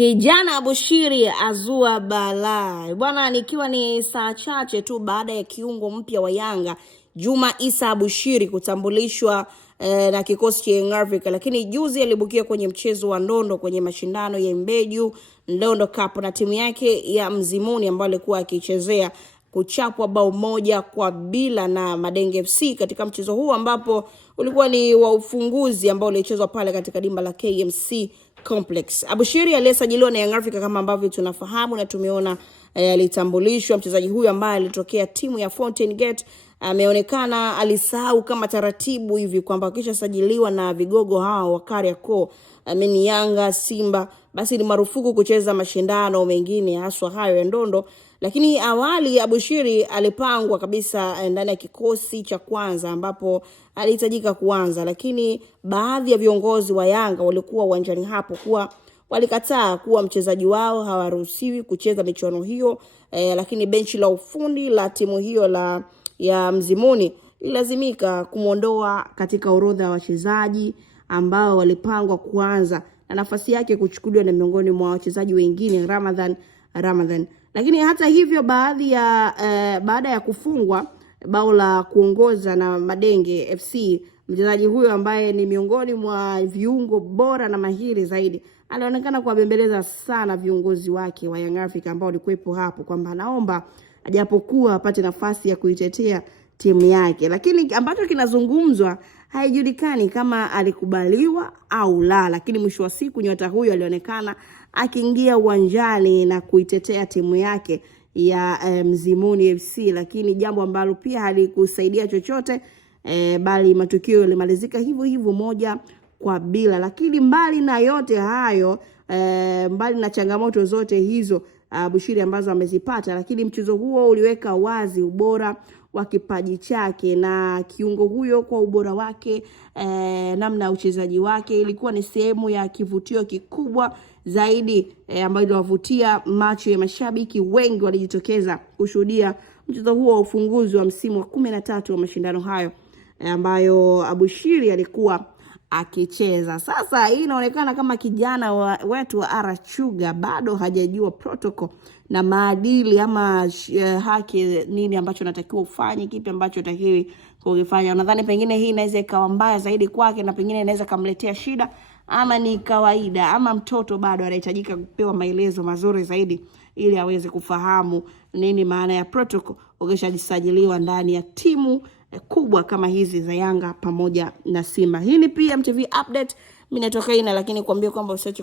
Kijana Abushiri azua balaa. Bwana, nikiwa ni saa chache tu baada ya kiungo mpya wa Yanga Juma Issa Abushiri kutambulishwa na kikosi cha Young Africa, lakini juzi alibukia kwenye mchezo wa ndondo kwenye mashindano ya Mbeju Ndondo Cup na timu yake ya Mzimuni ambayo alikuwa akichezea, kuchapwa bao 1-0 na Madenge FC katika mchezo huu ambapo ulikuwa ni wa ufunguzi ambao ulichezwa pale katika dimba la KMC Complex. Abushiri aliyesajiliwa na Young Africa kama ambavyo tunafahamu na tumeona alitambulishwa. Mchezaji huyu ambaye alitokea timu ya Fountain Gate ameonekana alisahau kama taratibu hivi kwamba kisha sajiliwa na vigogo hao wa Kariakoo, Yanga, Simba, basi ni marufuku kucheza mashindano mengine haswa hayo ya ndondo. Lakini awali Abushiri alipangwa kabisa ndani ya kikosi cha kwanza ambapo alihitajika kuanza, lakini baadhi ya viongozi wa Yanga walikuwa uwanjani hapo kuwa walikataa kuwa mchezaji wao hawaruhusiwi kucheza michuano hiyo, lakini benchi la ufundi la timu hiyo ya Mzimuni ilazimika kumuondoa katika orodha ya wachezaji ambao walipangwa kuanza na nafasi yake kuchukuliwa na miongoni mwa wachezaji wengine Ramadhan. Lakini hata hivyo baada ya kufungwa bao la kuongoza na Madenge FC, mchezaji huyo ambaye ni miongoni mwa viungo bora na mahiri zaidi alionekana kuwabembeleza sana viongozi wake wa Young Africa ambao walikuwepo hapo kwamba anaomba ajapokuwa apate nafasi ya kuitetea timu yake. Lakini ambacho kinazungumzwa haijulikani kama alikubaliwa au la, lakini mwisho wa siku nyota huyo alionekana akiingia uwanjani na kuitetea timu yake ya Mzimuni FC, lakini jambo ambalo pia halikusaidia chochote, bali matukio yalimalizika hivyo 1-0. Lakini mbali na yote hayo, mbali na changamoto zote hizo Abushiri ambazo amezipata, lakini mchezo huo uliweka wazi ubora wa kipaji chake, na kiungo huyo kwa ubora wake, namna ya uchezaji wake ilikuwa ni sehemu ya kivutio kikubwa zaidi, ambayo iliwavutia macho ya mashabiki wengi walijitokeza kushuhudia mchezo huo wa ufunguzi wa msimu wa 13 wa mashindano hayo ambayo Abushiri alikuwa akicheza. Sasa hii inaonekana kama kijana wetu wa Arachuga bado hajajua protocol na maadili ama haki, nini ambacho natakiwa ufanye, kipi ambacho takiwi kufanya. Nadhani pengine hii inaweza ikawa mbaya zaidi kwake na pengine inaweza kumletea shida, ama ni kawaida, ama mtoto bado anahitajika kupewa maelezo mazuri zaidi ili aweze kufahamu nini maana ya protocol ukishajisajiliwa ndani ya timu kubwa kama hizi za Yanga pamoja na Simba. Hii ni PMTV update. Mimi natoka ina, lakini kuambia kwamba usiache